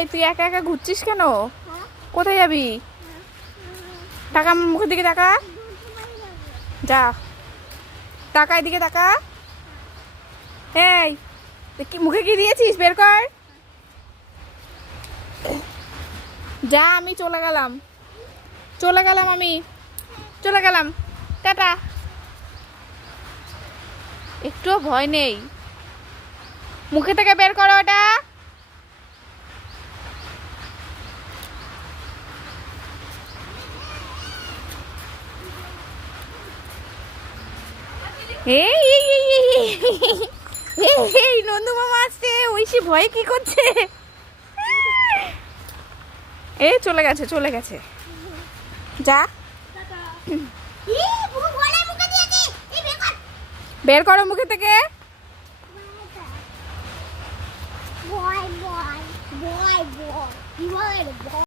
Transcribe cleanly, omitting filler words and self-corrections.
এই তুই একা একা ঘুরছিস কেন? কোথায় যাবি? টাকা আমার মুখের দিকে তাকা। যা, টাকা এদিকে তাকা। এই কি মুখে কি দিয়েছিস? বের কর। যা, আমি চলে গেলাম। আমি চলে গেলাম। টাটা। একটুও ভয় নেই। মুখে থেকে বের করো ওটা। এই এই এই এই এই এই নন্দু মামা আসছে। ঐশী ভয়ে কি করছে? এই চলে গেছে। যা, বের করো মুখে থেকে।